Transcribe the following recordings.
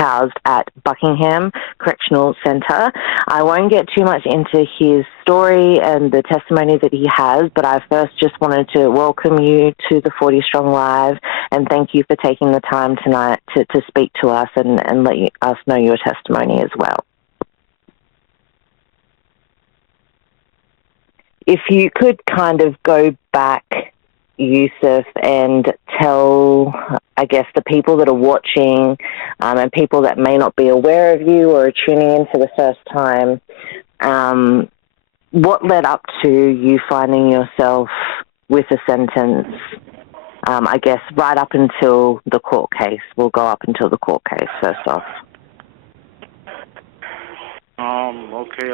housed at Buckingham Correctional Centre. I won't get too much into his story and the testimony that he has, but I first just wanted to welcome you to the 40 Strong Live and thank you for taking the time tonight to speak to us and let us know your testimony as well. If you could kind of go back, Yusef, and tell, I guess, the people that are watching and people that may not be aware of you or are tuning in for the first time, what led up to you finding yourself with a sentence, I guess, right up until the court case? We'll go up until the court case first off. Okay,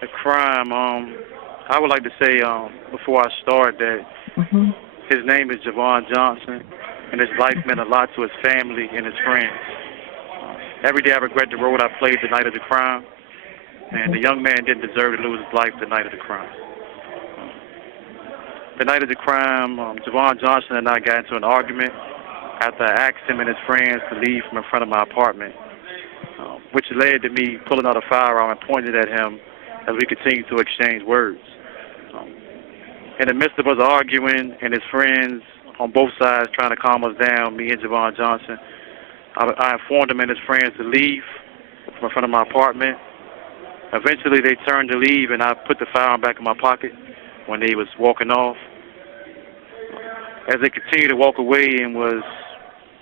the crime, I would like to say before I start that his name is Javon Johnson, and his life meant a lot to his family and his friends. Every day I regret the role I played the night of the crime, and the young man didn't deserve to lose his life the night of the crime. The night of the crime, Javon Johnson and I got into an argument after I asked him and his friends to leave from in front of my apartment, which led to me pulling out a firearm and pointing at him as we continued to exchange words. In the midst of us arguing and his friends on both sides trying to calm us down, me and Javon Johnson, I informed him and his friends to leave from in front of my apartment. Eventually they turned to leave and I put the firearm back in my pocket when they was walking off. As they continued to walk away and was,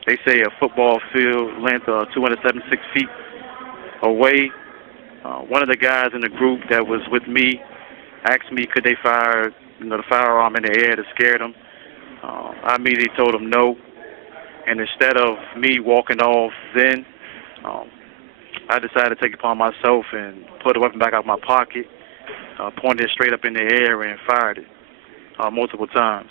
they say, a football field length of 276 feet away, one of the guys in the group that was with me asked me could they fire the firearm in the air to scare them. I immediately told him no, and instead of me walking off then, I decided to take it upon myself and pull the weapon back out of my pocket, pointed it straight up in the air and fired it multiple times.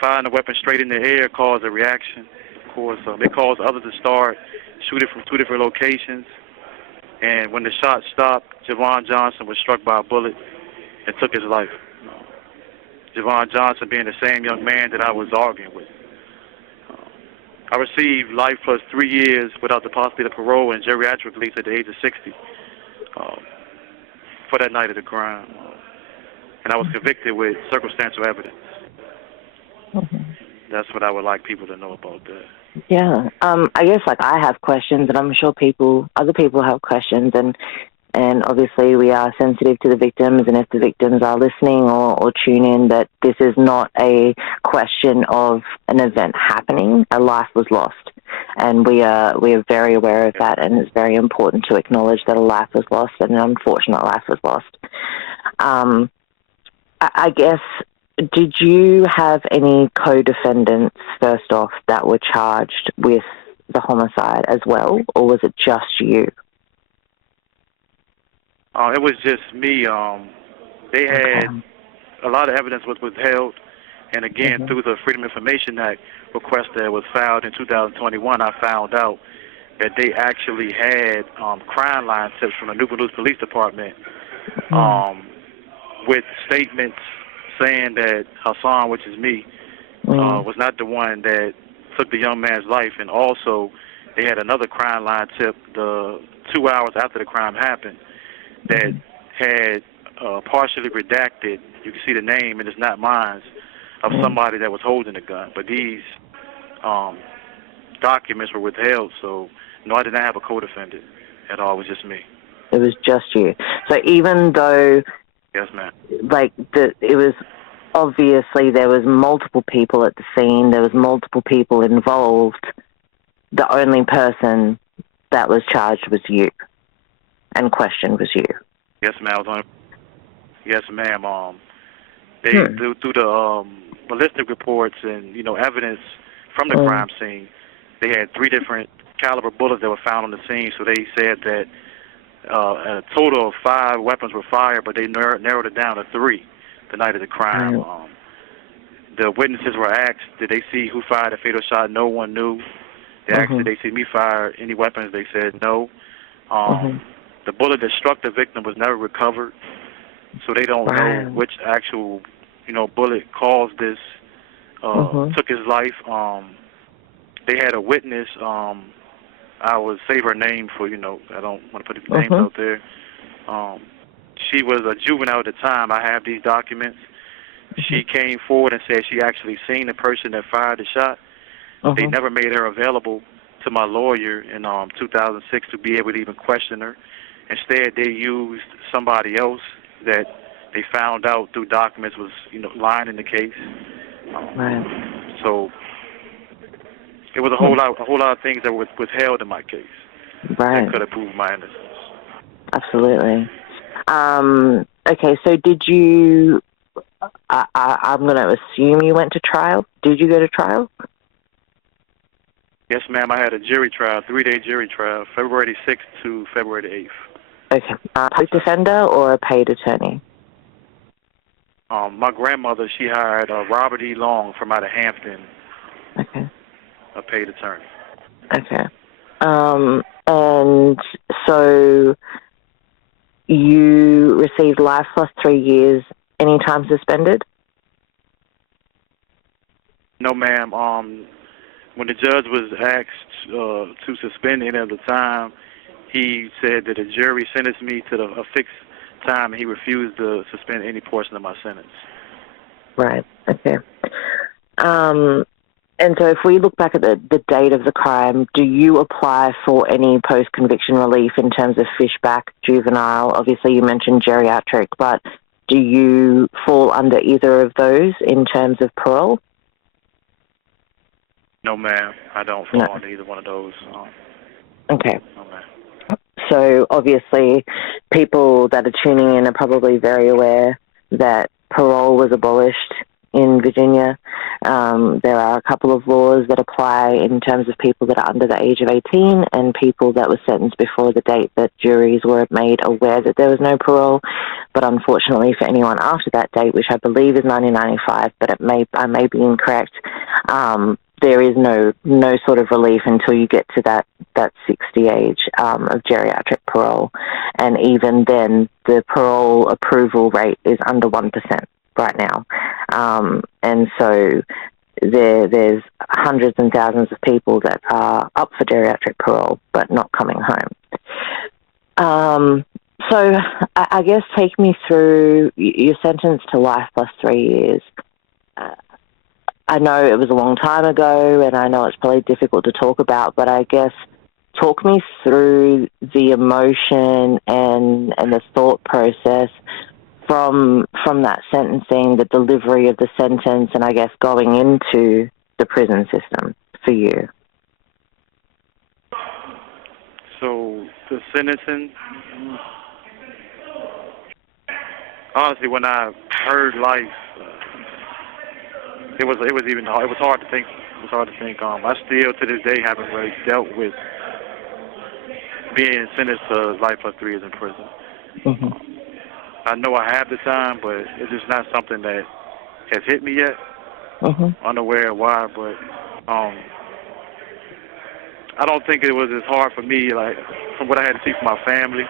Firing the weapon straight in the air caused a reaction. Of course, it caused others to start shooting from two different locations. And when the shot stopped, Javon Johnson was struck by a bullet and took his life. Javon Johnson being the same young man that I was arguing with. I received life plus 3 years without the possibility of parole and geriatric release at the age of 60 for that night of the crime. And I was convicted with circumstantial evidence. That's what I would like people to know about that. Yeah, I guess I have questions, and I'm sure other people have questions, and obviously we are sensitive to the victims, and if the victims are listening or tune in, that this is not a question of an event happening. A life was lost, and we are very aware of that, and it's very important to acknowledge that a life was lost and an unfortunate life was lost. I guess, did you have any co-defendants, first off, that were charged with the homicide as well, or was it just you? It was just me. They had a lot of evidence was withheld, and again, through the Freedom of Information Act request that was filed in 2021, I found out that they actually had crime line tips from the Newport News Police Department with statements saying that Hasan, which is me, was not the one that took the young man's life. And also, they had another crime line tip the 2 hours after the crime happened that had partially redacted, you can see the name, and it's not mine, of somebody that was holding the gun. But these documents were withheld, so no, I did not have a co-defendant at all. It was just me. It was just you. So even though... Yes, ma'am. It was obviously there was multiple people at the scene, there was multiple people involved, the only person that was charged was you and questioned was you. Yes, ma'am. Yes, ma'am. They through the ballistic reports and evidence from the crime scene, they had 3 different caliber bullets that were found on the scene. So they said that a total of 5 weapons were fired, but they narrowed it down to 3 the night of the crime. The witnesses were asked, did they see who fired the fatal shot? No one knew. They asked, did they see me fire any weapons? They said no. The bullet that struck the victim was never recovered, so they don't know which actual, bullet caused this, took his life. they had a witness. I would save her name for, I don't want to put the names out there. She was a juvenile at the time. I have these documents. She came forward and said she actually seen the person that fired the shot. They never made her available to my lawyer in 2006 to be able to even question her. Instead, they used somebody else that they found out through documents was, lying in the case. Right. So it was a whole lot of things that was withheld in my case. Right. That could have proved my innocence. Absolutely. Okay, so did you, I'm going to assume you went to trial. Did you go to trial? Yes, ma'am. I had a jury trial, 3-day jury trial, February 6th to February 8th. Okay. Public defender or a paid attorney? My grandmother, she hired Robert E. Long from out of Hampton, Okay. a paid attorney. Okay. And so you received life plus 3 years, any time suspended? No, ma'am. When the judge was asked to suspend it at the time, he said that the jury sentenced me to a fixed time, and he refused to suspend any portion of my sentence. Right. Okay. And so if we look back at the date of the crime, do you apply for any post-conviction relief in terms of fishback, juvenile? Obviously, you mentioned geriatric, but do you fall under either of those in terms of parole? No, ma'am. I don't fall under either one of those. Okay. No, ma'am. So obviously, people that are tuning in are probably very aware that parole was abolished in Virginia. There are a couple of laws that apply in terms of people that are under the age of 18 and people that were sentenced before the date that juries were made aware that there was no parole. But unfortunately for anyone after that date, which I believe is 1995, but I may be incorrect, there is no sort of relief until you get to that 60 age of geriatric parole. And even then, the parole approval rate is under 1% right now. And so there's hundreds and thousands of people that are up for geriatric parole but not coming home. So I guess take me through your sentence to life plus 3 years. I know it was a long time ago, and I know it's probably difficult to talk about, but I guess talk me through the emotion and the thought process from that sentencing, the delivery of the sentence, and I guess going into the prison system for you. So the sentencing, honestly, when I heard life, it was hard to think. It was hard to think. I still to this day haven't really dealt with being sentenced to life plus 3 years in prison. I know I have the time, but it's just not something that has hit me yet. Unaware of why, but I don't think it was as hard for me, like from what I had to see from my family,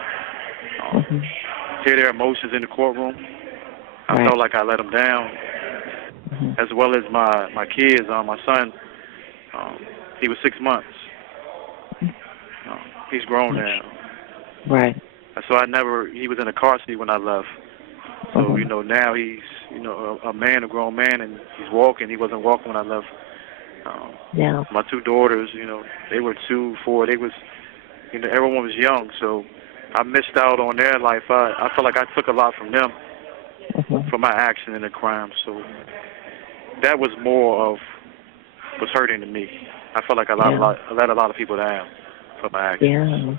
hear their emotions in the courtroom. I felt like I let them down, as well as my kids. My son, he was 6 months. He's grown now. Right. So he was in a car seat when I left. So, now he's, a man, a grown man, and he's walking. He wasn't walking when I left. My 2 daughters, they were 2, 4. They was, everyone was young. So I missed out on their life. I felt like I took a lot from them for my action in the crime. So that was more of what's hurting to me. I felt like I let a lot of people down for my action. Yeah.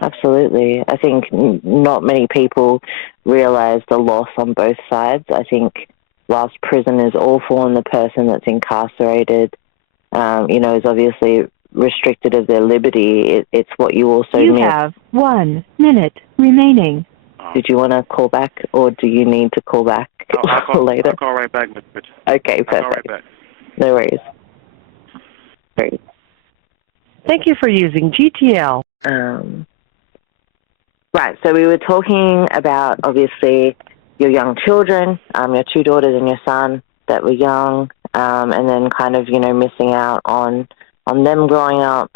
Absolutely. I think not many people realize the loss on both sides. I think whilst prison is awful and the person that's incarcerated, is obviously restricted of their liberty, it's what you also miss. You have 1 minute remaining. Did you want to call back, or do you need to call back later? I'll call right back, Mr. Mitchell. Okay, perfect. I'll call right back. No worries. Great. Thank you for using GTL. Right, so we were talking about, obviously, your young children, your 2 daughters and your son that were young, and then kind of, missing out on them growing up,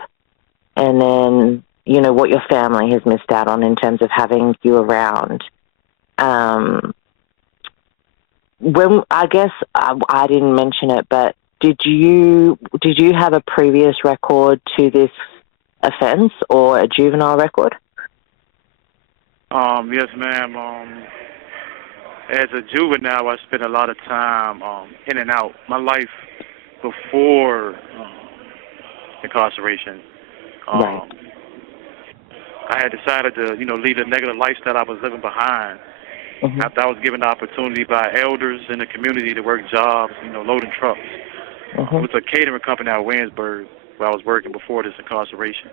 and then, you know, what your family has missed out on in terms of having you around. When I guess I didn't mention it, but did you have a previous record to this offence or a juvenile record? Yes, ma'am. As a juvenile, I spent a lot of time in and out. My life before incarceration, Right. I had decided to, leave the negative lifestyle I was living behind. Mm-hmm. After I was given the opportunity by elders in the community to work jobs, loading trucks. Mm-hmm. It was a catering company out of Williamsburg where I was working before this incarceration.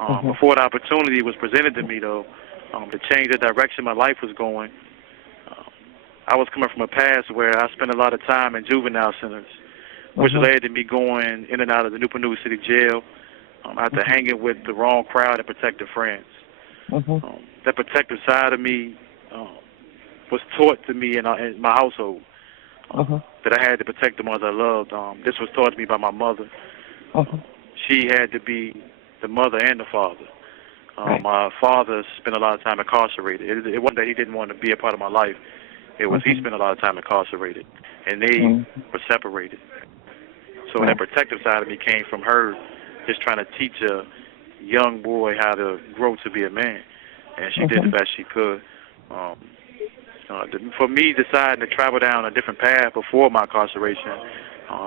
Mm-hmm. Before the opportunity was presented to me, though, to change the direction my life was going, I was coming from a past where I spent a lot of time in juvenile centers, which Mm-hmm. led to me going in and out of the Newport News City Jail after hanging with the wrong crowd and protective friends. Mm-hmm. That protective side of me was taught to me in my household, that I had to protect the ones I loved. This was taught to me by my mother. She had to be the mother and the father. Right. My father spent a lot of time incarcerated. It wasn't that he didn't want to be a part of my life. It was he spent a lot of time incarcerated, and they were separated. So that protective side of me came from her just trying to teach a young boy how to grow to be a man, and she did the best she could. For me, deciding to travel down a different path before my incarceration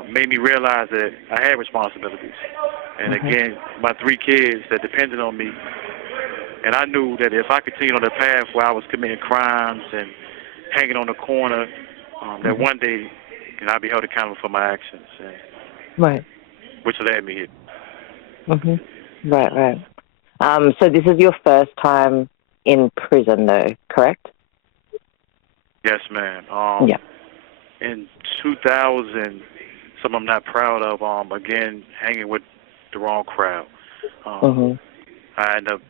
made me realize that I had responsibilities. And again, my 3 kids that depended on me. And I knew that if I continued on the path where I was committing crimes and hanging on the corner, that one day I'd be held accountable for my actions. And, Right. which led me here. Right. So this is your first time in prison, though, correct? Yes, ma'am. Yeah. In 2000, something I'm not proud of, again, hanging with the wrong crowd. I ended up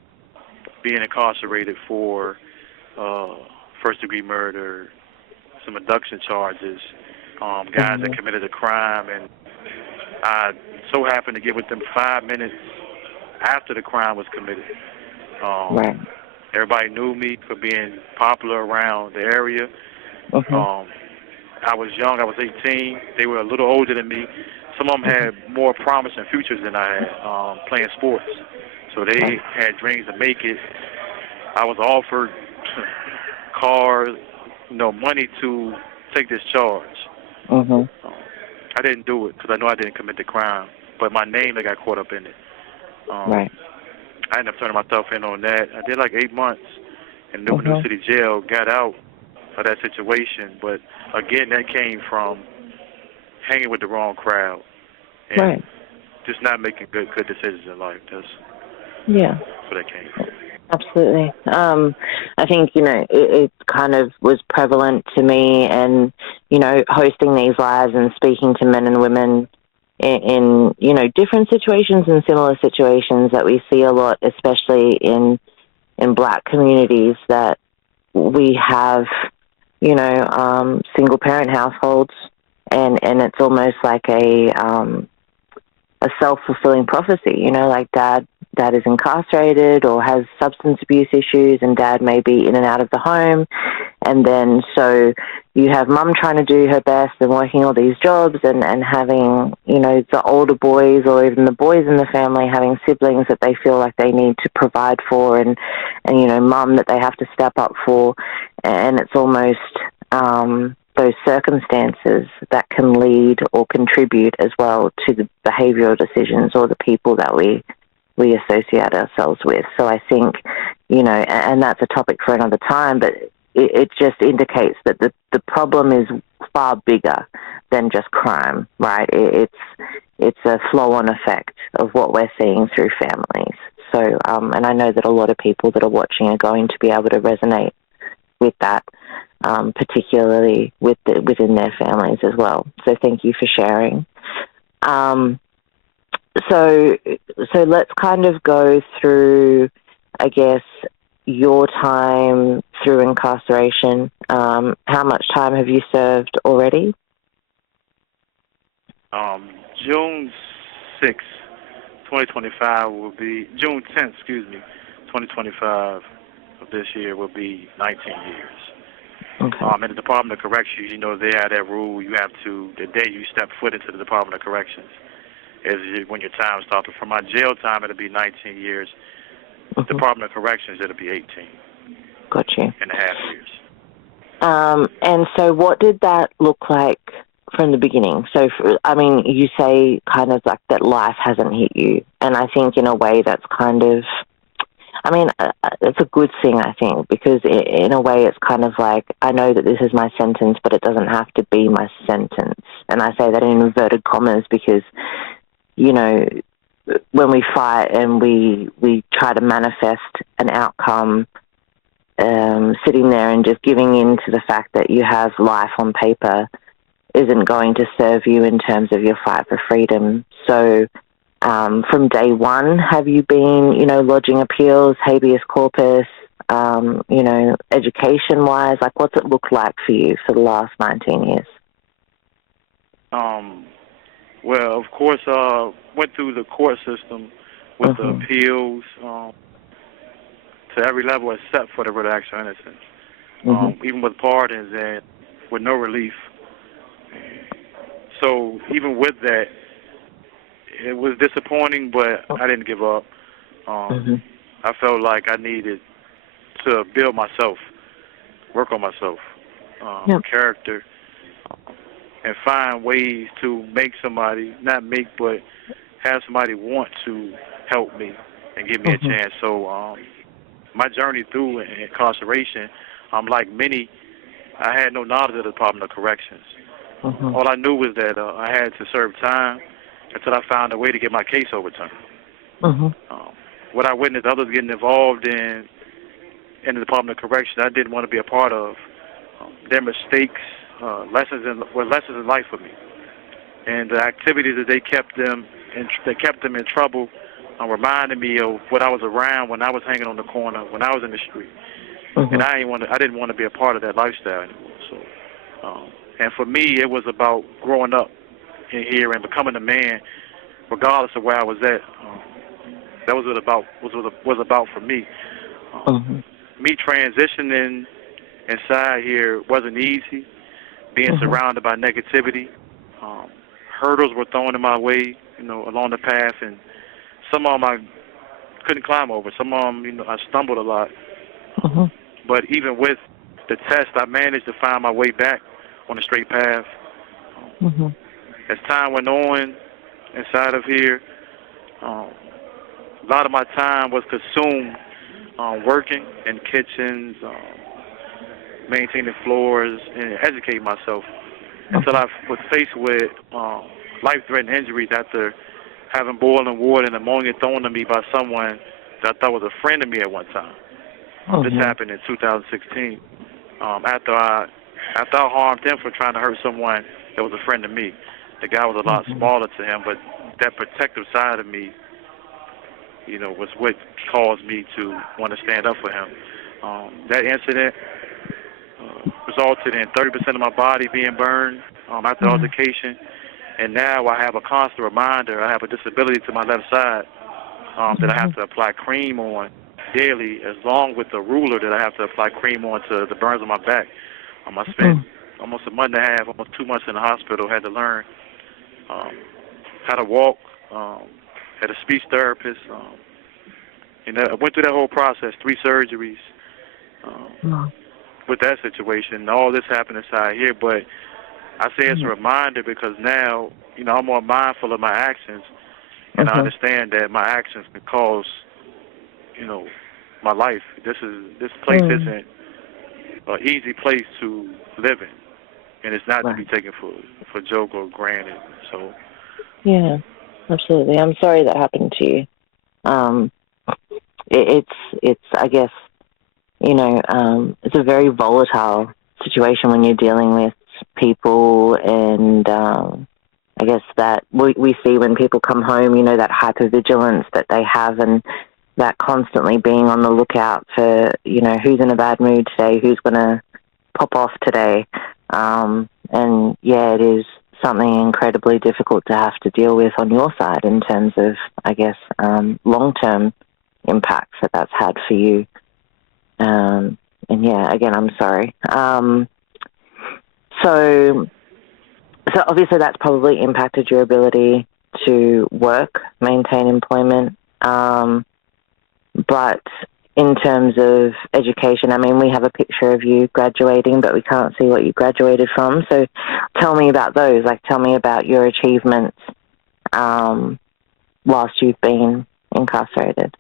being incarcerated for first-degree murder, some abduction charges, guys that committed a crime, and I so happened to get with them 5 minutes after the crime was committed. Right. Everybody knew me for being popular around the area. I was young. I was 18. They were a little older than me. Some of them had more promising futures than I had, playing sports. So they had dreams to make it. I was offered cars, money to take this charge. I didn't do it because I know I didn't commit the crime, but my name, they got caught up in it. Right. I ended up turning myself in on that. I did like 8 months in Newport News City Jail, got out of that situation. But again, that came from hanging with the wrong crowd and just not making good decisions in life. That's where that came from. Absolutely. I think, it kind of was prevalent to me, and, hosting these lives and speaking to men and women in different situations and similar situations that we see a lot, especially in Black communities, that we have, single parent households, and it's almost like a self-fulfilling prophecy, like dad is incarcerated or has substance abuse issues, and dad may be in and out of the home. And then so you have mum trying to do her best and working all these jobs and having, the older boys or even the boys in the family having siblings that they feel like they need to provide for and mum that they have to step up for. And it's almost those circumstances that can lead or contribute as well to the behavioural decisions or the people that we associate ourselves with. So I think, and that's a topic for another time, but it just indicates that the problem is far bigger than just crime, right? It's a flow-on effect of what we're seeing through families. So, and I know that a lot of people that are watching are going to be able to resonate with that, particularly within their families as well. So thank you for sharing. So let's kind of go through, I guess, your time through incarceration. How much time have you served already? June 6th, 2025 will be, June 10th, 2025 of this year will be 19 years. Okay. In the Department of Corrections, they have that rule. You have to, the day you step foot into the Department of Corrections is when your time starts. For my jail time, it'll be 19 years. Department of Corrections, it'll be 18. Got you. And a half years. And so what did that look like from the beginning? So, you say kind of like that life hasn't hit you. And I think in a way that's kind of, it's a good thing, I think, because in a way it's kind of like, I know that this is my sentence, but it doesn't have to be my sentence. And I say that in inverted commas because, when we fight and we try to manifest an outcome, sitting there and just giving in to the fact that you have life on paper isn't going to serve you in terms of your fight for freedom. So from day one, have you been, lodging appeals, habeas corpus, education-wise? Like, what's it look like for you for the last 19 years? Well, of course, went through the court system with the appeals to every level except for the writ of actual innocence, even with pardons and with no relief. So even with that, it was disappointing, but I didn't give up. I felt like I needed to build myself, work on myself, character, and find ways to make somebody, but have somebody want to help me and give me a chance. So my journey through incarceration, like many, I had no knowledge of the Department of Corrections. All I knew was that I had to serve time until I found a way to get my case overturned. What I witnessed others getting involved in the Department of Corrections, I didn't want to be a part of. Their mistakes, lessons in life for me, and the activities that they kept them in trouble, reminded me of what I was around when I was hanging on the corner, when I was in the street, and I didn't want to be a part of that lifestyle anymore. So, and for me, it was about growing up in here and becoming a man, regardless of where I was at. That was what about for me. Me transitioning inside here wasn't easy. Being surrounded by negativity, hurdles were thrown in my way, along the path, and some of them I couldn't climb over. Some of them, I stumbled a lot. But even with the test, I managed to find my way back on the straight path. As time went on inside of here, a lot of my time was consumed working in kitchens, maintaining floors, and educating myself until I was faced with life-threatening injuries after having boiling water and ammonia thrown at me by someone that I thought was a friend of me at one time. This happened in 2016. After I harmed him for trying to hurt someone that was a friend of me. The guy was a lot smaller to him, but that protective side of me, was what caused me to want to stand up for him. That incident resulted in 30% of my body being burned after altercation, and now I have a constant reminder. I have a disability to my left side that I have to apply cream on daily, along with the ruler that I have to apply cream on to the burns on my back. I spent almost a month and a half, almost 2 months in the hospital, had to learn how to walk, had a speech therapist, and I went through that whole process, 3 surgeries with that situation. All this happened inside here, but I say it's a reminder because now, I'm more mindful of my actions, and I understand that my actions can cause, my life. This place isn't an easy place to live in, and it's not to be taken for joke or granted. So, yeah, absolutely. I'm sorry that happened to you. It's I guess, it's a very volatile situation when you're dealing with people, and I guess that we see when people come home, that hypervigilance that they have, and that constantly being on the lookout for, who's in a bad mood today, who's going to pop off today. And yeah, it is something incredibly difficult to have to deal with on your side in terms of, I guess, long-term impacts that's had for you. And yeah, again, I'm sorry. So obviously that's probably impacted your ability to work, maintain employment. But in terms of education, I mean, we have a picture of you graduating, but we can't see what you graduated from. So tell me about those. Like, tell me about your achievements whilst you've been incarcerated.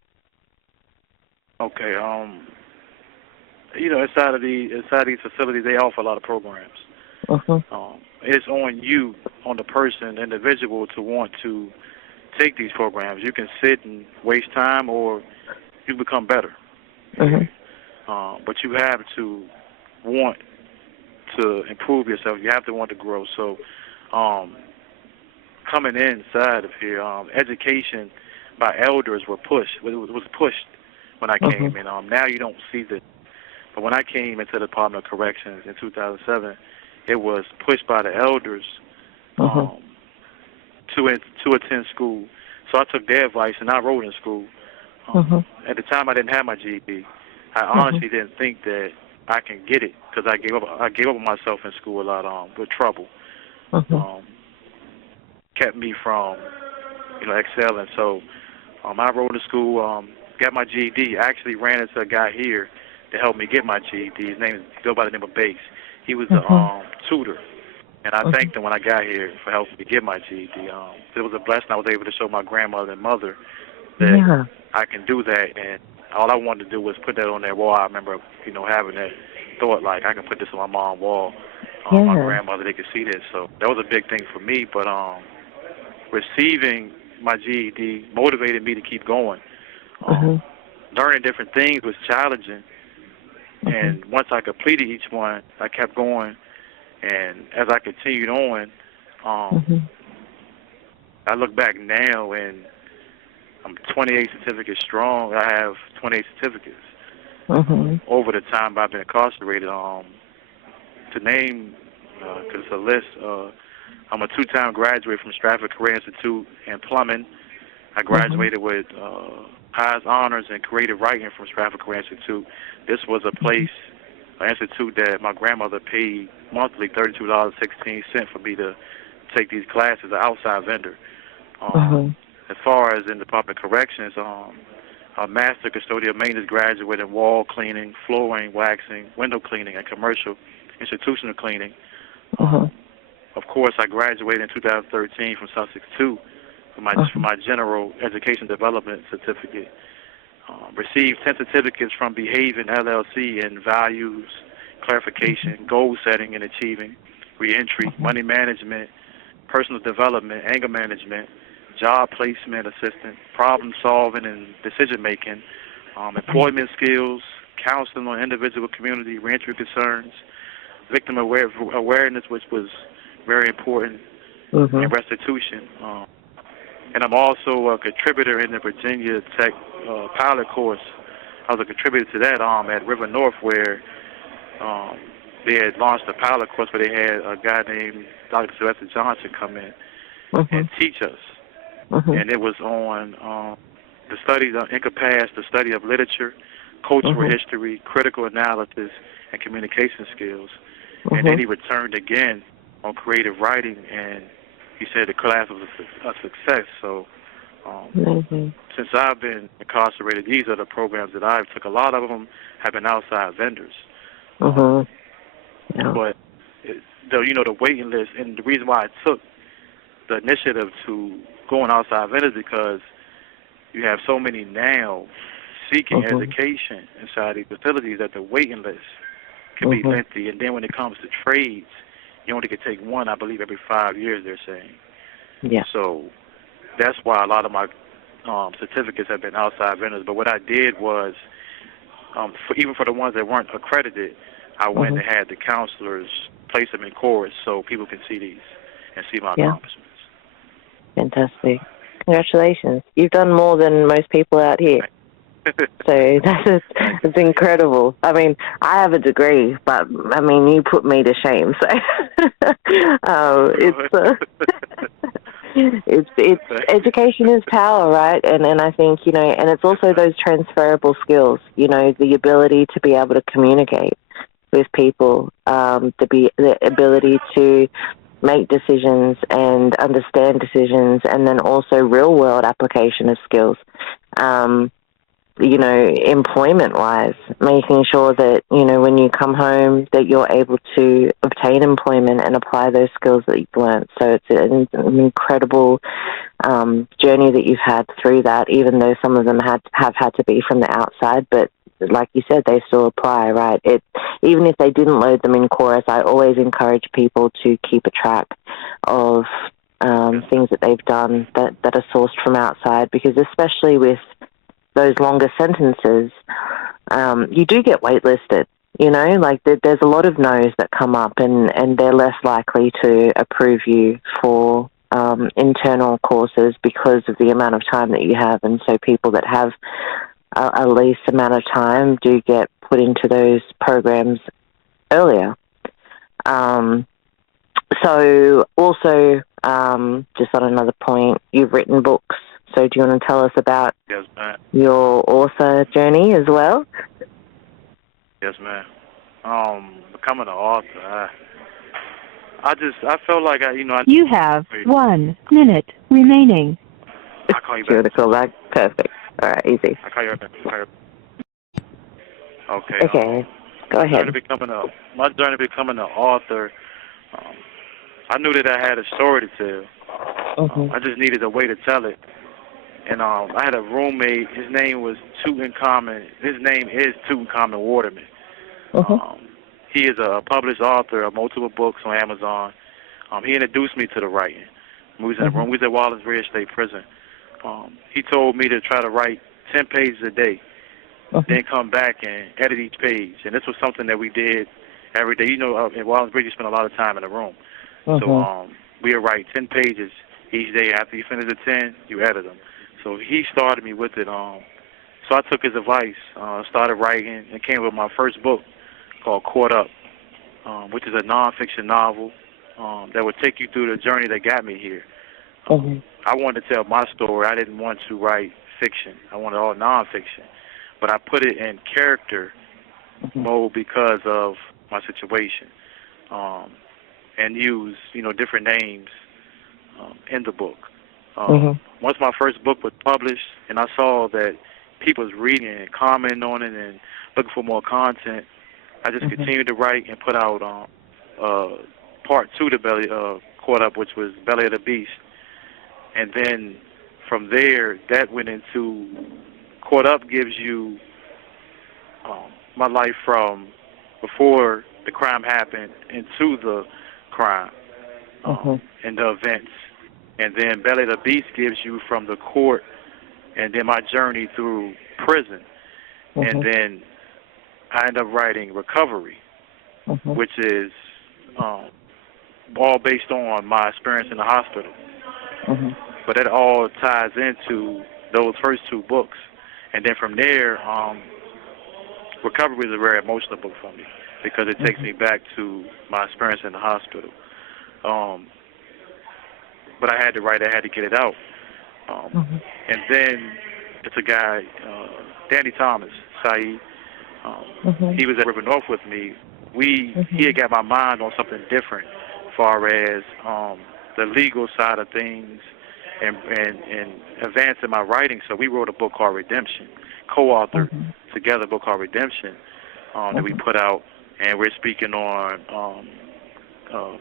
Okay. Inside these facilities, they offer a lot of programs. It's on you, on the person, individual, to want to take these programs. You can sit and waste time, or you become better. But you have to want to improve yourself. You have to want to grow. So coming inside of here, education by elders was pushed when I came in. Now you don't see this. But when I came into the Department of Corrections in 2007, it was pushed by the elders to attend school. So I took their advice and I enrolled in school. At the time, I didn't have my GED. I honestly didn't think that I can get it because I gave up on myself in school a lot with trouble. Kept me from excelling. So I enrolled in school, got my GED. I actually ran into a guy here to help me get my GED. His name is go by the name of Bates. He was a tutor, and I thanked him when I got here for helping me get my GED. It was a blessing. I was able to show my grandmother and mother that I can do that, and all I wanted to do was put that on their wall. I remember, having that thought, like, I can put this on my mom's wall. My grandmother, they could see this. So that was a big thing for me, but receiving my GED motivated me to keep going. Learning different things was challenging. And once I completed each one, I kept going. And as I continued on, I look back now and I'm 28 certificates strong. I have 28 certificates over the time I've been incarcerated. To name, because it's a list, I'm a two-time graduate from Stratford Career Institute in plumbing. I graduated with highest honors in creative writing from Stratford Career Institute. This was a place, an institute that my grandmother paid monthly $32.16 for me to take these classes, an outside vendor. As far as in the Department of Corrections, a master custodial maintenance graduate in wall cleaning, flooring, waxing, window cleaning, and commercial institutional cleaning. Of course, I graduated in 2013 from Sussex 2 for my general education development certificate. Received 10 certificates from Behaving LLC in values, clarification, goal setting and achieving, reentry, money management, personal development, anger management, job placement assistant, problem solving and decision making, employment skills, counseling on individual community, reentry concerns, victim awareness, which was very important, and restitution. And I'm also a contributor in the Virginia Tech pilot course. I was a contributor to that at River North, where they had launched a pilot course where they had a guy named Dr. Sylvester Johnson come in and teach us. And it was on the studies of Incapass, the study of literature, cultural history, critical analysis, and communication skills. And then he returned again on creative writing, and he said the class was a success. So since I've been incarcerated, these are the programs that I've took. A lot of them have been outside vendors. But the waiting list, and the reason why I took the initiative to go on outside vendors because you have so many now seeking education inside these facilities that the waiting list can be lengthy. And then when it comes to trades, you only can take one, I believe, every 5 years, they're saying. So that's why a lot of my certificates have been outside vendors. But what I did was, even for the ones that weren't accredited, I went and had the counselors place them in chorus so people can see these and see my accomplishments. Fantastic. Congratulations. You've done more than most people out here. So it's incredible. I mean, I have a degree, but I mean, you put me to shame. So it's education is power, right? And I think, and it's also those transferable skills. The ability to be able to communicate with people, the ability to make decisions and understand decisions, and then also real world application of skills. Employment-wise, making sure that, when you come home that you're able to obtain employment and apply those skills that you've learned. So it's an incredible journey that you've had through that, even though some of them have had to be from the outside, but like you said, they still apply, right? Even if they didn't load them in chorus, I always encourage people to keep a track of things that they've done that are sourced from outside, because especially with those longer sentences, you do get waitlisted. There's a lot of no's that come up, and they're less likely to approve you for internal courses because of the amount of time that you have. And so people that have a least amount of time do get put into those programs earlier. So also, just on another point, you've written books. So do you want to tell us about your author journey as well? Yes, ma'am. Becoming an author, I felt like You have 1 minute remaining. I'll call you back. You want to call back? Perfect. All right, easy. I'll call you back. Okay. Okay, go ahead. My journey becoming an author, I knew that I had a story to tell. I just needed a way to tell it. And I had a roommate. His name is Tutankhamun Waterman. He is a published author of multiple books on Amazon. He introduced me to the writing. We was in a room. We was at Wallace Ridge State Prison. He told me to try to write 10 pages a day, then come back and edit each page. And this was something that we did every day. At Wallace Ridge, you spend a lot of time in the room. So we would write 10 pages each day. After you finish the 10, you edit them. So he started me with it. So I took his advice, started writing, and came with my first book called Caught Up, which is a nonfiction novel that would take you through the journey that got me here. I wanted to tell my story. I didn't want to write fiction. I wanted all nonfiction. But I put it in character mode because of my situation, and use, different names in the book. Once my first book was published and I saw that people was reading and commenting on it and looking for more content, I just continued to write and put out part 2 to Caught Up, which was Belly of the Beast. And then from there, that went into Caught Up gives you my life from before the crime happened into the crime and the events. And then Belly of the Beast gives you from the court and then my journey through prison. And then I end up writing Recovery, which is all based on my experience in the hospital. But it all ties into those first 2 books. And then from there, Recovery is a very emotional book for me because it takes me back to my experience in the hospital. But I had to write it, I had to get it out. And then it's a guy, Danny Thomas, Saeed. He was at River North with me. He had got my mind on something different as far as the legal side of things and advancing my writing. So we wrote a book called Redemption, co-authored together a book called Redemption that we put out. And we're speaking on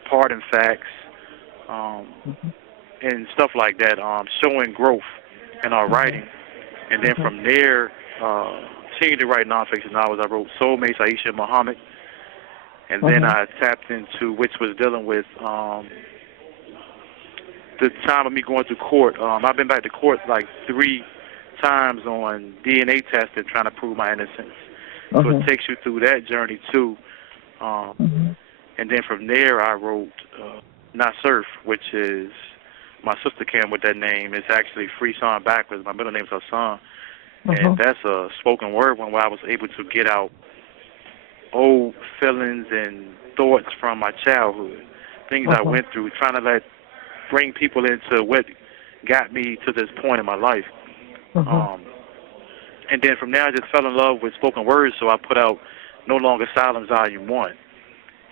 pardon facts, and stuff like that, showing growth in our writing. And then from there, continued to write nonfiction novels. I wrote Soulmates, Aisha Muhammad. And then I tapped into, which was dealing with the time of me going to court. I've been back to court like 3 times on DNA testing, trying to prove my innocence. So it takes you through that journey too. And then from there, I wrote Not Surf, which is, my sister came with that name. It's actually Free Son backwards. My middle name's Hasan. And that's a spoken word one where I was able to get out old feelings and thoughts from my childhood, things I went through, trying to bring people into what got me to this point in my life. And then from there, I just fell in love with spoken words, so I put out No Longer Silence Volume 1.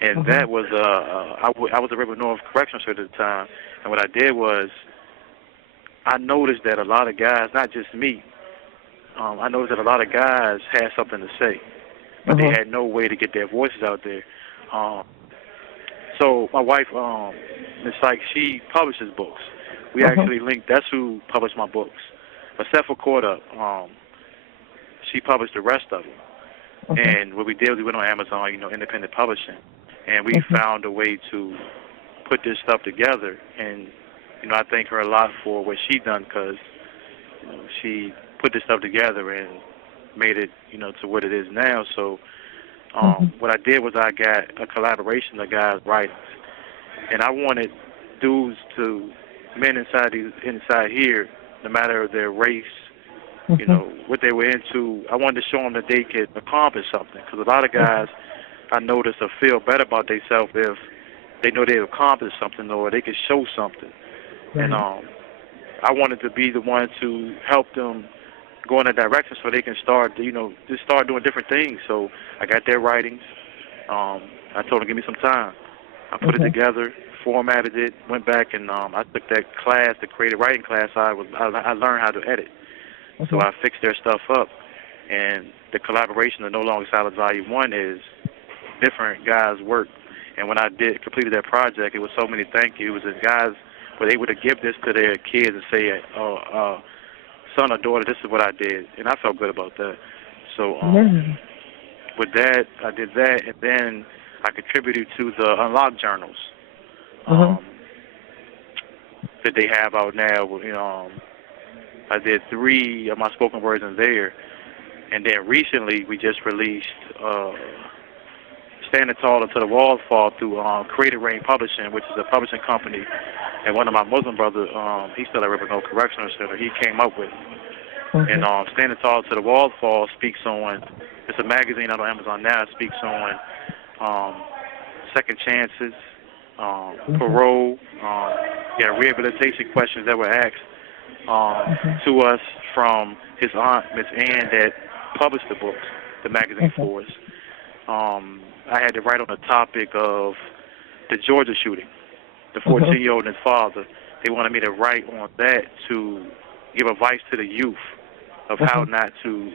And that was, I was a River North Correctional Officer at the time, and what I did was I noticed that a lot of guys, not just me, I noticed that a lot of guys had something to say, but they had no way to get their voices out there. So my wife, Ms. Sykes, she publishes books. We actually linked. That's who published my books. Except for Caught Up, she published the rest of them. And what we did was we went on Amazon, independent publishing, and we found a way to put this stuff together. And I thank her a lot for what she done, because she put this stuff together and made it, to what it is now. So what I did was I got a collaboration of guys' writings, and I wanted dudes men inside here, no matter their race, what they were into. I wanted to show them that they could accomplish something, because a lot of guys I notice will feel better about themselves if they know they've accomplished something or they can show something. And I wanted to be the one to help them go in that direction so they can start, just start doing different things. So I got their writings. I told them, give me some time. I put it together, formatted it, went back, and I took that class, the creative writing class. I learned how to edit. So I fixed their stuff up. And the collaboration of No Longer Silence Volume 1 is different guys' work. And when I completed that project, it was so many thank yous, and guys were able to give this to their kids and say, son or daughter, this is what I did. And I felt good about that. So with that, I did that, and then I contributed to the Unlocked Journals that they have out now. I did 3 of my spoken words in there. And then recently we just released Standing Tall Until the Walls Fall through Creative Rain Publishing, which is a publishing company. And one of my Muslim brothers, he's still at River North Correctional Center, he came up with it. And Standing Tall Till the Walls Fall speaks on, it's a magazine out on Amazon now, it speaks on second chances, parole, rehabilitation questions that were asked to us from his aunt, Miss Ann, that published the books, the magazine for us. I had to write on the topic of the Georgia shooting, the 14-year-old and his father. They wanted me to write on that to give advice to the youth of how not to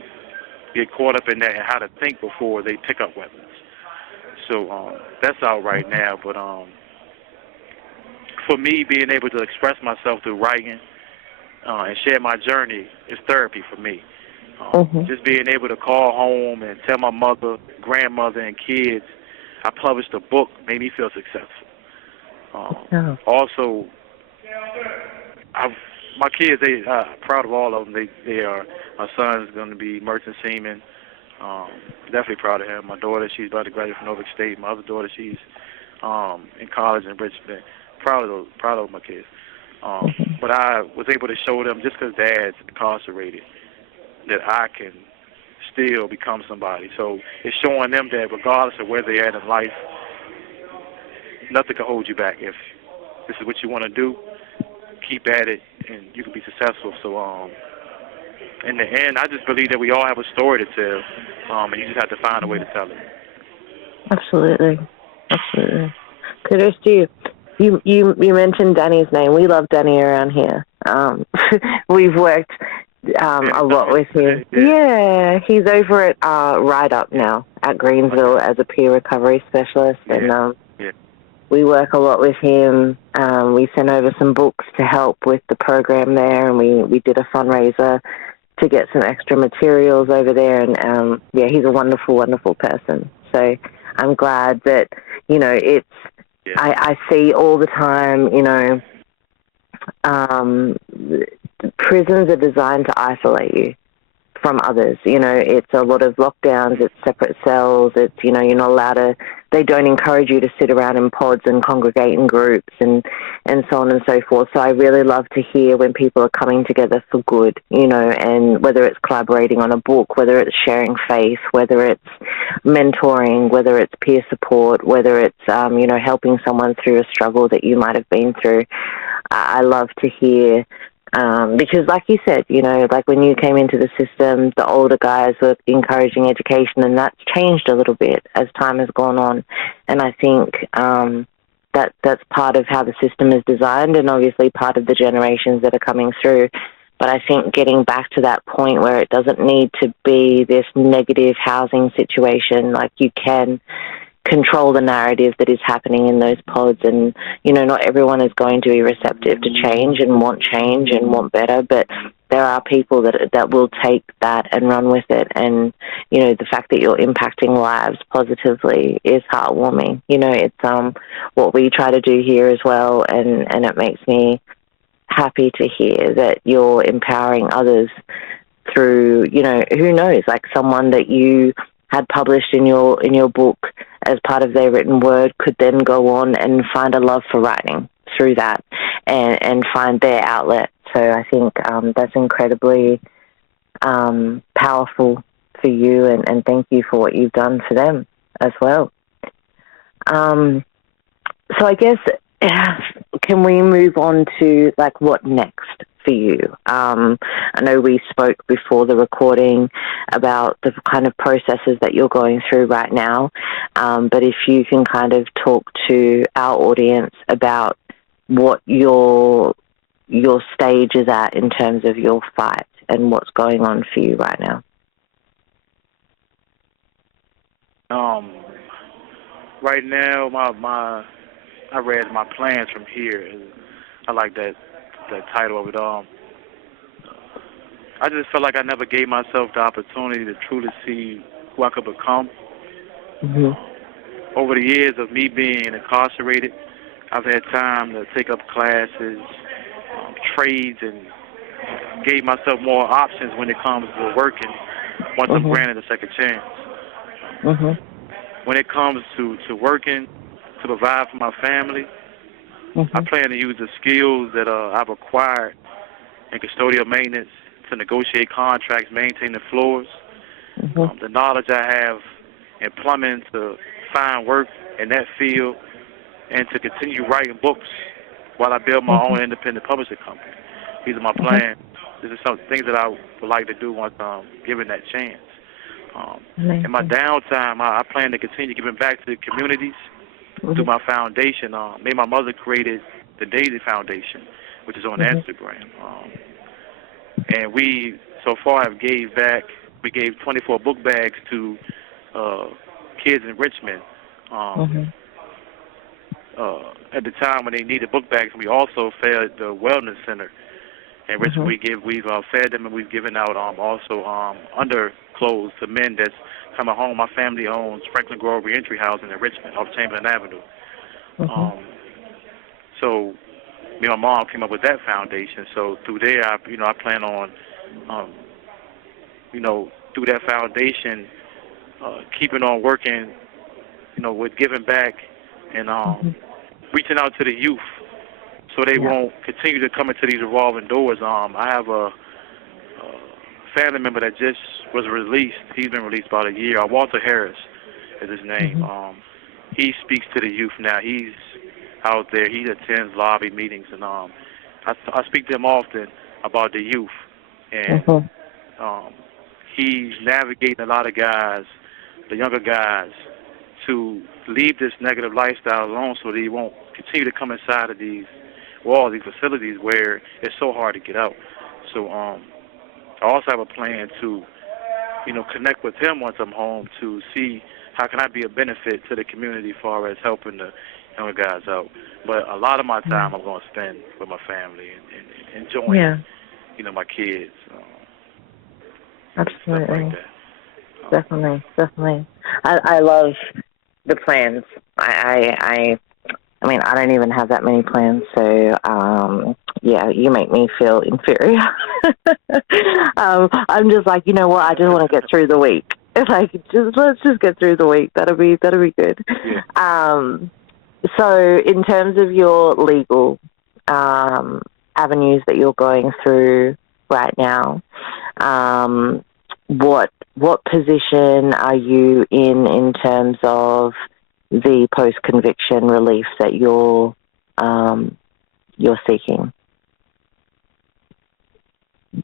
get caught up in that and how to think before they pick up weapons. So that's out right now. But for me, being able to express myself through writing and share my journey is therapy for me. Just being able to call home and tell my mother, grandmother, and kids I published a book made me feel successful. Also, my kids, they proud of all of them. They are. My son's going to be merchant seaman. Definitely proud of him. My daughter, she's about to graduate from Norfolk State. My other daughter, she's in college in Richmond. Proud of my kids. But I was able to show them, just because Dad's incarcerated, that I can still become somebody. So it's showing them that regardless of where they're at in life, nothing can hold you back. If this is what you want to do, keep at it, and you can be successful. So in the end, I just believe that we all have a story to tell, and you just have to find a way to tell it. Absolutely. Kudos to you. You mentioned Danny's name. We love Danny around here. We've worked a lot with him. Yeah, he's over at Ride Up now at Greensville as a peer recovery specialist, and we work a lot with him. We sent over some books to help with the program there, and we did a fundraiser to get some extra materials over there, and he's a wonderful, wonderful person. So I'm glad that, it's, I see all the time, prisons are designed to isolate you from others. It's a lot of lockdowns, it's separate cells, it's, you're not allowed to they don't encourage you to sit around in pods and congregate in groups and so on and so forth. So I really love to hear when people are coming together for good, and whether it's collaborating on a book, whether it's sharing faith, whether it's mentoring, whether it's peer support, whether it's, helping someone through a struggle that you might have been through. I love to hear, because like you said, like when you came into the system, the older guys were encouraging education, and that's changed a little bit as time has gone on. And I think that's part of how the system is designed, and obviously part of the generations that are coming through. But I think getting back to that point where it doesn't need to be this negative housing situation, like you can control the narrative that is happening in those pods. And, not everyone is going to be receptive to change and want better, but there are people that will take that and run with it. And, the fact that you're impacting lives positively is heartwarming. It's what we try to do here as well, and it makes me happy to hear that you're empowering others through, who knows, like someone that you had published in your book as part of their written word could then go on and find a love for writing through that and find their outlet. So I think that's incredibly powerful for you, and thank you for what you've done for them as well. So I guess, can we move on to, like, what next for you? I know we spoke before the recording about the kind of processes that you're going through right now, but if you can kind of talk to our audience about what your stage is at in terms of your fight and what's going on for you right now. Right now, I read my plans from here. I like that title of it. I just felt like I never gave myself the opportunity to truly see who I could become. Mm-hmm. Over the years of me being incarcerated, I've had time to take up classes, trades, and gave myself more options when it comes to working once I'm granted a second chance. When it comes to working, to provide for my family, I plan to use the skills that I've acquired in custodial maintenance to negotiate contracts, maintain the floors, the knowledge I have in plumbing to find work in that field, and to continue writing books while I build my own independent publishing company. These are my plans. These are some things that I would like to do once given that chance. In my downtime, I plan to continue giving back to the communities through my foundation. Me and my mother created the Daisy Foundation, which is on Instagram. And we, so far, have gave back. We gave 24 book bags to kids in Richmond at the time when they needed book bags. We also fed the wellness center in Richmond. We've fed them, and we've given out also underclothes to men that's coming home. My family owns Franklin Grove Reentry Housing in Richmond off Chamberlain Avenue. So me and my mom came up with that foundation. So through there, I plan on, through that foundation, keeping on working, with giving back and reaching out to the youth so they won't continue to come into these revolving doors. I have a family member that just was released. He's been released about a year. Walter Harris is his name. He speaks to the youth now. He's out there. He attends lobby meetings, and I speak to him often about the youth. And he's navigating a lot of guys, the younger guys, to leave this negative lifestyle alone so that he won't continue to come inside of these walls, these facilities where it's so hard to get out. So I also have a plan to, connect with him once I'm home to see how can I be a benefit to the community as far as helping the younger guys out. But a lot of my time I'm going to spend with my family and enjoying, my kids. Absolutely. Like that. Definitely. I love the plans. I mean, I don't even have that many plans, so you make me feel inferior. I'm just like, you know what? I just want to get through the week, Like, let's just get through the week. That'll be good. Yeah. So in terms of your legal avenues that you're going through right now, what position are you in terms of the post-conviction relief that you're seeking?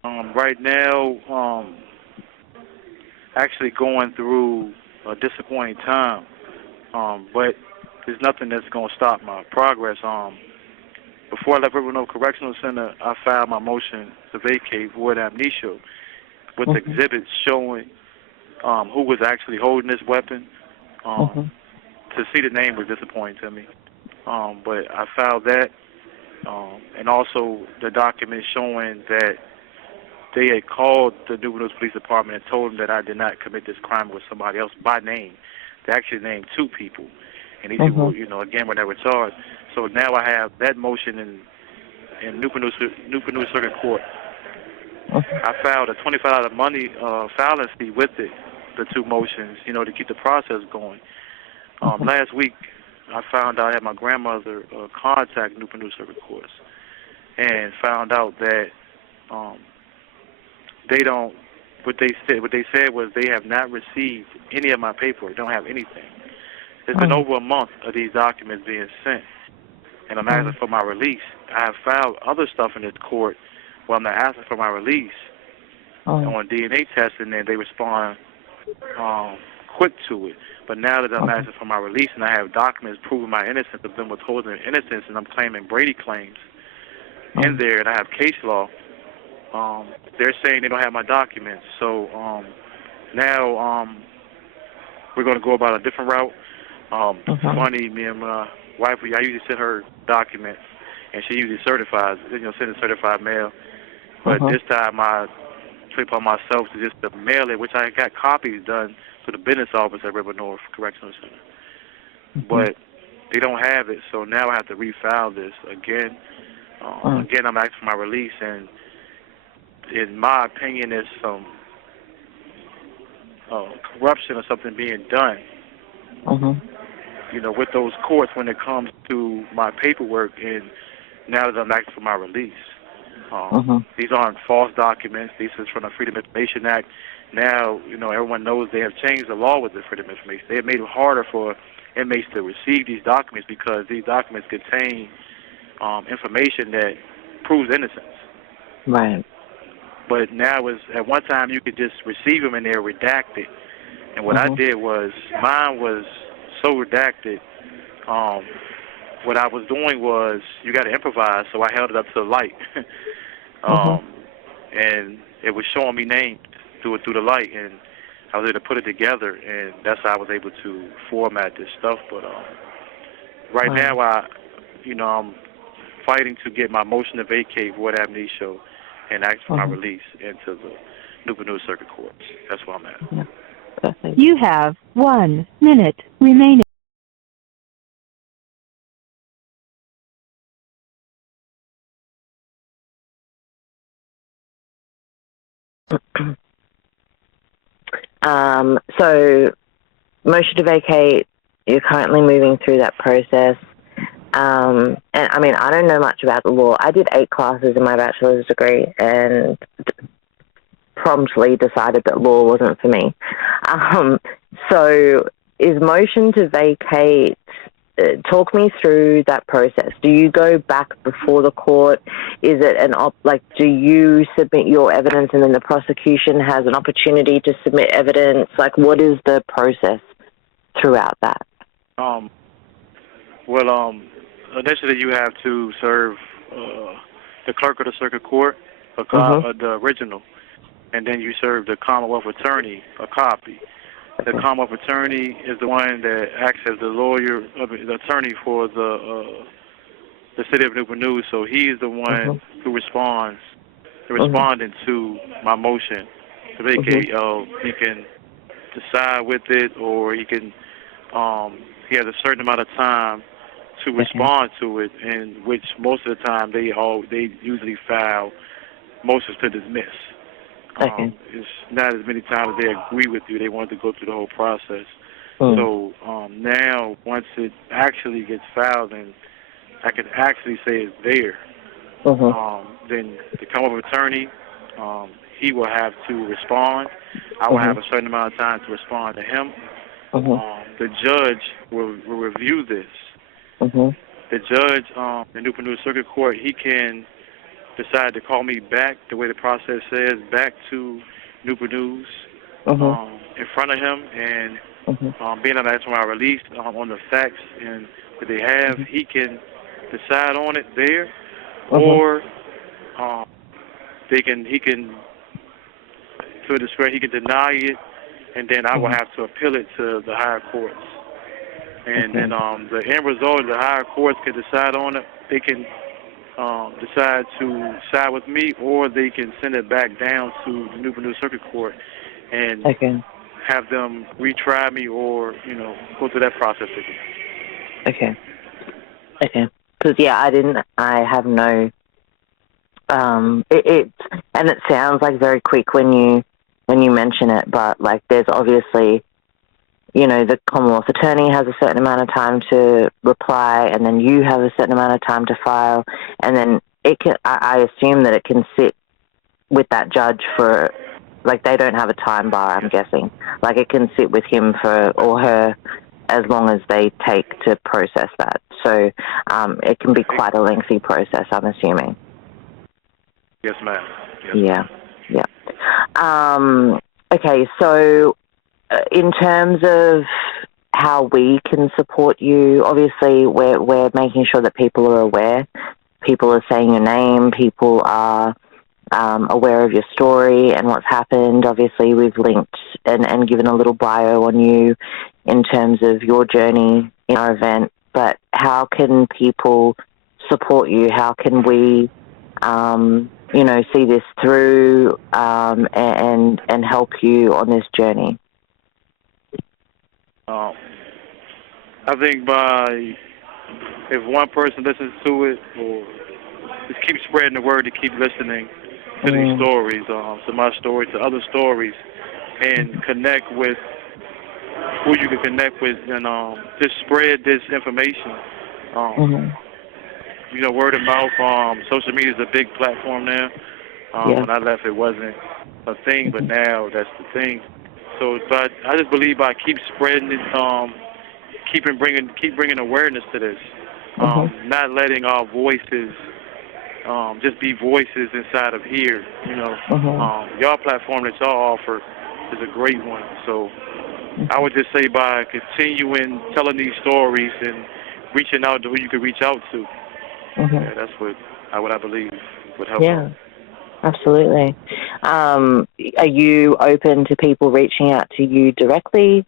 Right now, actually going through a disappointing time, but there's nothing that's going to stop my progress. Before I left Rivernoak Correctional Center, I filed my motion to vacate void amnesia with exhibits showing who was actually holding this weapon. To see the name was disappointing to me, but I filed that, and also the document showing that they had called the Newport News Police Department and told them that I did not commit this crime with somebody else by name. They actually named 2 people, and these people, again, were never charged. So now I have that motion in Newport News Circuit Court. I filed a $25 money filing fee with it, the 2 motions, to keep the process going. Last week, I found out I had my grandmother contact Newport News Circuit Courts and found out that they don't. What they said was they have not received any of my paperwork. Don't have anything. It's been over a month of these documents being sent, and I'm asking for my release. I have filed other stuff in this court where I'm not asking for my release on DNA testing, and they respond quick to it. But now that I'm asking for my release and I have documents proving my innocence, I've been withholding innocence, and I'm claiming Brady claims in there, and I have case law. They're saying they don't have my documents. So now we're going to go about a different route. Funny, me and my wife, I usually send her documents, and she usually certifies, send a certified mail. But this time I took upon myself to just to mail it, which I got copies done to the business office at River North Correctional Center. But they don't have it, so now I have to refile this again. Again, I'm asking for my release, and in my opinion, there's some corruption or something being done, with those courts when it comes to my paperwork, and now that I'm asking for my release. These aren't false documents. These are from the Freedom of Information Act. Now, everyone knows they have changed the law with the Freedom of Information. They have made it harder for inmates to receive these documents because these documents contain information that proves innocence. Right. But now, at one time, you could just receive them and they're redacted. And what I did was, mine was so redacted. What I was doing was, you got to improvise, so I held it up to the light. And it was showing me names through the light, and I was able to put it together, and that's how I was able to format this stuff. But right now, I'm fighting to get my motion to vacate void amnesia and ask for my release into the Newport News Circuit Courts. That's where I'm at. Yeah. Perfect. You have 1 minute remaining. So, motion to vacate, you're currently moving through that process. And I mean, I don't know much about the law. I did 8 classes in my bachelor's degree and promptly decided that law wasn't for me. So is motion to vacate, talk me through that process. Do you go back before the court? Is it do you submit your evidence and then the prosecution has an opportunity to submit evidence? Like, what is the process throughout that? Initially you have to serve the clerk of the circuit court, the original, and then you serve the Commonwealth attorney a copy. The Commonwealth attorney is the one that acts as the the attorney for the city of Newport News. So he is the one who responds, responding to my motion to vacate. He can decide with it, or he can. He has a certain amount of time to respond to it, in which most of the time they usually file motions to dismiss. It's not as many times as they agree with you. They want to go through the whole process. Mm. So now, once it actually gets filed and I can actually say it's there, then the come up attorney, he will have to respond. I will have a certain amount of time to respond to him. The judge will review this. The judge, the Newport News Circuit Court, he can decide to call me back, the way the process says, back to Newport News in front of him, and being that that's when I release on the facts and that they have, he can decide on it there, or he can to a discretion, he can deny it, and then I will have to appeal it to the higher courts. And then the end result, the higher courts can decide on it. They can decide to side with me, or they can send it back down to the Newport News Circuit Court and have them retry me, or go through that process again. Okay. Because I have no. And it sounds like very quick when you mention it, but like there's obviously, the Commonwealth Attorney has a certain amount of time to reply, and then you have a certain amount of time to file, and then I assume that it can sit with that judge for, like, they don't have a time bar, I'm guessing. Like, it can sit with him or her as long as they take to process that. So it can be quite a lengthy process, I'm assuming. Yes, ma'am. Yes, Yeah. Okay, so in terms of how we can support you, obviously we're making sure that people are aware. People are saying your name. People are aware of your story and what's happened. Obviously, we've linked and given a little bio on you in terms of your journey in our event. But how can people support you? How can we, see this through and help you on this journey? I think if one person listens to it, or just keep spreading the word, to keep listening to these stories, to my story, to other stories, and connect with who you can connect with, and just spread this information. Word of mouth. Social media is a big platform now. When I left, it wasn't a thing, but now that's the thing. So, but I just believe I keep spreading it, keep bringing awareness to this, not letting our voices just be voices inside of here. Y'all platform that y'all offer is a great one. So I would just say by continuing telling these stories and reaching out to who you can reach out to, that's what I believe would help. Yeah. Absolutely. Are you open to people reaching out to you directly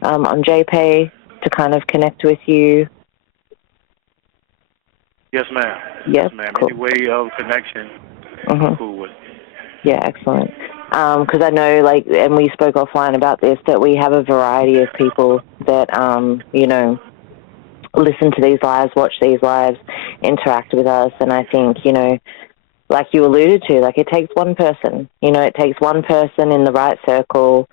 on JPay to kind of connect with you? Yes, ma'am. Yes, ma'am. cool. Any way of connection, I'm cool with. Yeah, excellent. Because I know, and we spoke offline about this, that we have a variety of people that, listen to these lives, watch these lives, interact with us, and I think, like you alluded to, it takes one person. It takes one person in the right circle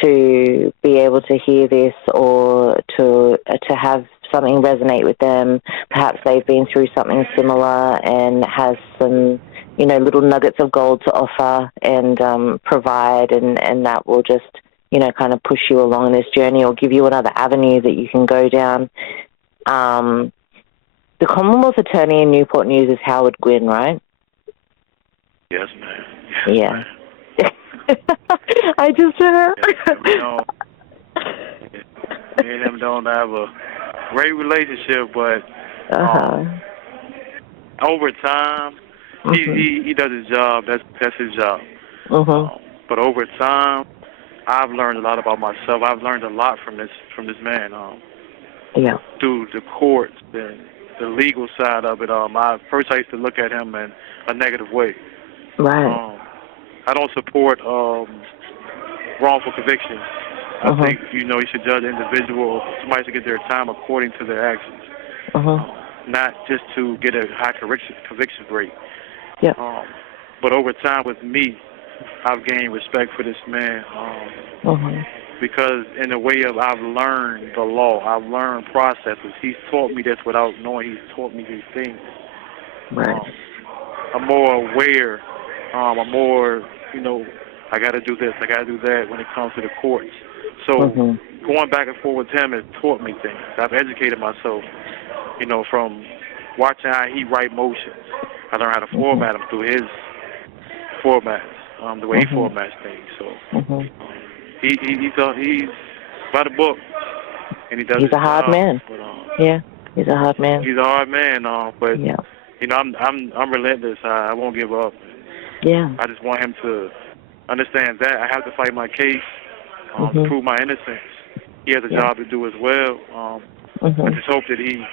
to be able to hear this, or to have something resonate with them. Perhaps they've been through something similar and has some, little nuggets of gold to offer and provide, and that will just, kind of push you along this journey or give you another avenue that you can go down. The Commonwealth Attorney in Newport News is Howard Gwynn, right? Yes, ma'am. Yes, yeah. I just heard. Me and him don't have a great relationship, but over time, he does his job. That's his job. But over time, I've learned a lot about myself. I've learned a lot from this man. Through the courts and the legal side of it. I used to look at him in a negative way. Right. I don't support wrongful convictions. I think, you should judge an individual, somebody should get their time according to their actions, not just to get a high conviction rate. Yeah. But over time with me, I've gained respect for this man Mm-hmm. because in the way of I've learned the law, I've learned processes. He's taught me this without knowing. He's taught me these things. Right. I'm more aware. I'm more, I got to do this, I got to do that when it comes to the courts. So going back and forth with him has taught me things. I've educated myself, from watching how he write motions. I learned how to format them through his formats, the way he formats things. So he's by the book, and he does. He's a hard man. But, yeah, he's a hard man. He's a hard man, but yeah. I'm relentless. I won't give up. Yeah. I just want him to understand that I have to fight my case to prove my innocence. He has a job to do as well. I just hope that he,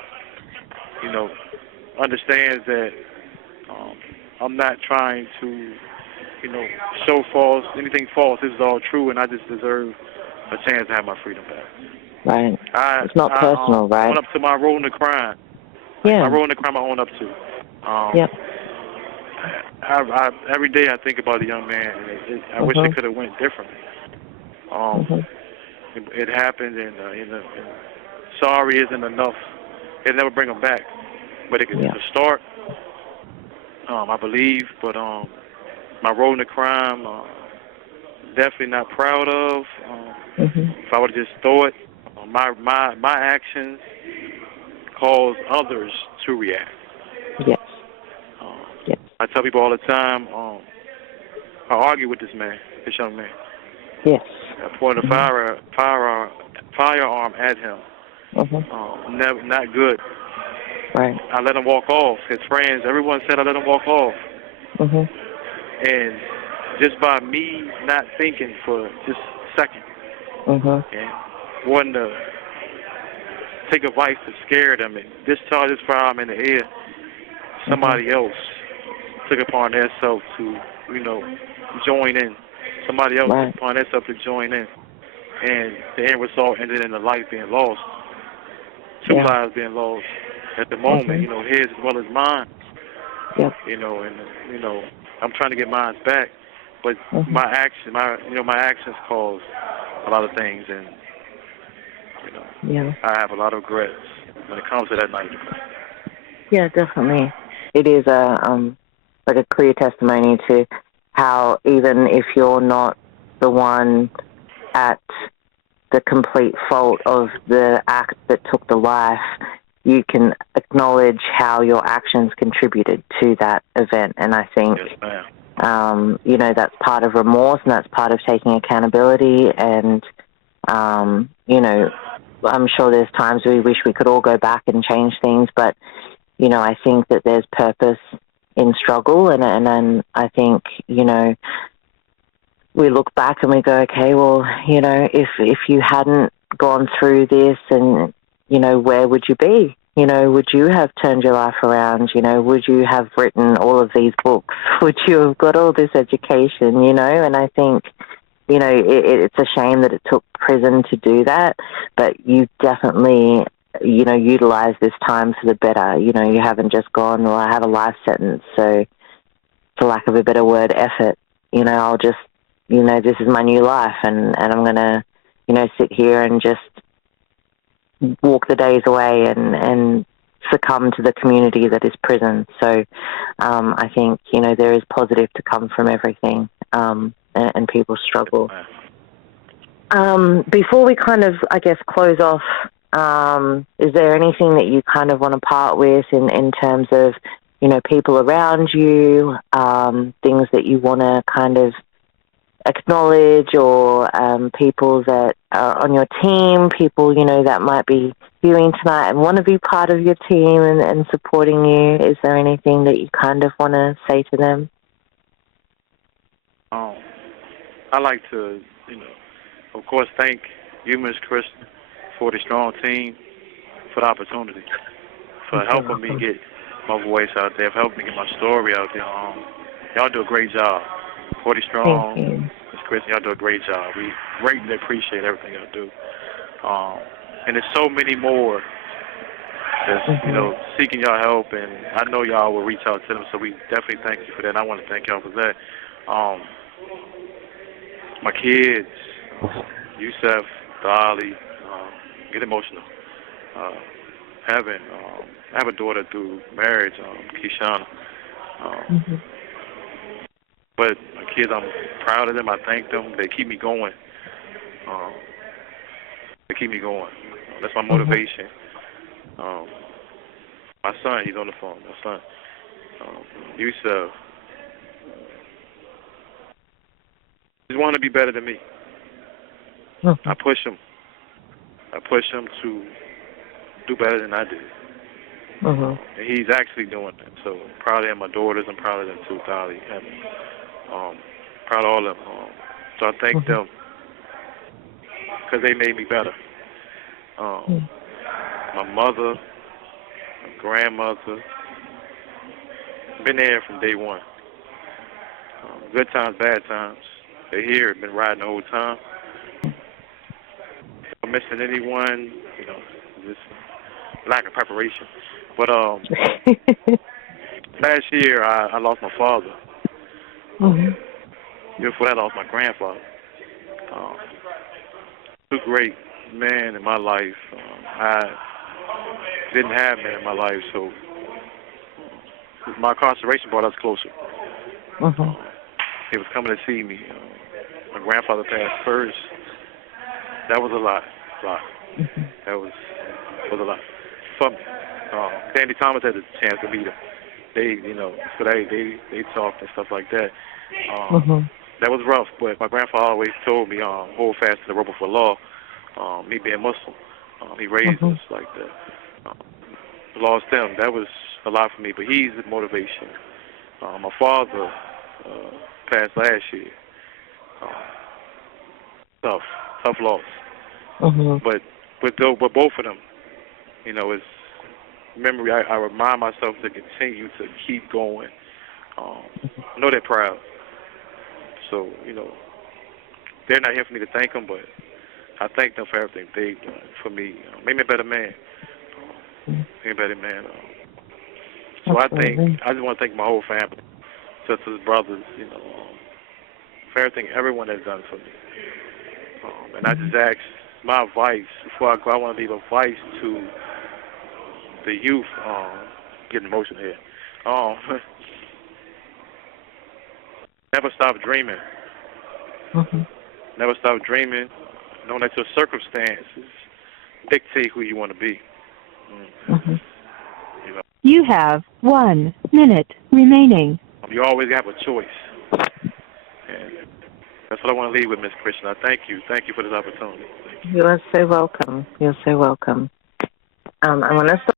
understands that I'm not trying to, show anything false. This is all true, and I just deserve a chance to have my freedom back. Right. It's not personal, right? I own up to my role in the crime. Yeah. My role in the crime I own up to. Yep. Every day I think about the young man. I wish it could have went differently. It happened, and sorry isn't enough. It'll never bring him back, but it can just start. I believe, but my role in the crime, definitely not proud of. If I would have just thought, my actions cause others to react. Yes. Yes. I tell people all the time, I argue with this young man. Yes. I pointed a firearm at him. Not good. Right. I let him walk off. His friends, everyone said I let him walk off. And just by me not thinking for just a second, and wanting to take advice to scare them and discharge this firearm in the air, somebody else took upon themselves to, join in. Somebody else took upon themselves to join in. And the end result ended in a life being lost. Two lives being lost at the moment, his as well as mine. Yep. And I'm trying to get mine back. But my actions cause a lot of things, and I have a lot of regrets when it comes to that night. Yeah, definitely. It is like a clear testimony to how even if you're not the one at the complete fault of the act that took the life, you can acknowledge how your actions contributed to that event. And I think, that's part of remorse, and that's part of taking accountability. And, I'm sure there's times we wish we could all go back and change things, but, I think that there's purpose in struggle. And I think, we look back and we go, okay, well, if you hadn't gone through this, and, where would you be? Would you have turned your life around? Would you have written all of these books? Would you have got all this education? And I think, it's a shame that it took prison to do that, but you definitely, utilize this time for the better. You haven't just gone, well, I have a life sentence, so for lack of a better word, effort, I'll just, this is my new life, and I'm going to, sit here and just walk the days away and succumb to the community that is prison. So I think, there is positive to come from everything, and people struggle. Before we kind of, I guess, close off, is there anything that you kind of want to part with in terms of, people around you, things that you want to kind of acknowledge, or people that are on your team, people, that might be viewing tonight and want to be part of your team and supporting you? Is there anything that you kind of want to say to them? I like to, of course, thank you, Ms. Chris, for the strong team, for the opportunity, for helping me get my voice out there, for helping me get my story out there. Y'all do a great job. 40 Strong, Ms. Chris, y'all do a great job. We greatly appreciate everything y'all do. And there's so many more that's, seeking y'all help, and I know y'all will reach out to them, so we definitely thank you for that, and I want to thank y'all for that. My kids, Yusef, Dolly, get emotional. I have a daughter through marriage, Kishana. But my kids, I'm proud of them. I thank them. They keep me going. They keep me going. That's my motivation. My son, he's on the phone. My son, Yusef, he's want to be better than me. I push him. I push him to do better than I did. And he's actually doing it. So I'm proud of him. My daughters, I'm proud of them too, Dolly. Proud of all of them. So I thank them because they made me better. My mother, my grandmother, been there from day one. Good times, bad times. They're here, been riding the whole time. If I'm missing anyone, just lack of preparation. But last year I lost my father. Before that I lost my grandfather. Two great men in my life. I didn't have men in my life, so my incarceration brought us closer. He was coming to see me. My grandfather passed first. That was a lot. That was a lot for me. Danny Thomas had a chance to meet him. They talked and stuff like that. That was rough, but my grandfather always told me, hold fast to the rope for law. Me being Muslim, he raised us like that. Lost him. That was a lot for me, but he's the motivation. My father passed last year. Tough loss. But both of them, it's memory. I remind myself to continue to keep going. I know they're proud. So, they're not here for me to thank them, but I thank them for everything they've done for me. Made me a better man. So I just want to thank my whole family, sisters, brothers, for everything everyone has done for me. And I just ask my advice, before I go, I want to leave advice to the youth. Getting emotional here. Never stop dreaming. Never stop dreaming, knowing that your circumstances dictate who you want to be. You have 1 minute remaining. You always have a choice. And that's what I want to leave with, Miss Christian. I thank you. Thank you for this opportunity. You are so welcome. You're so welcome. I want to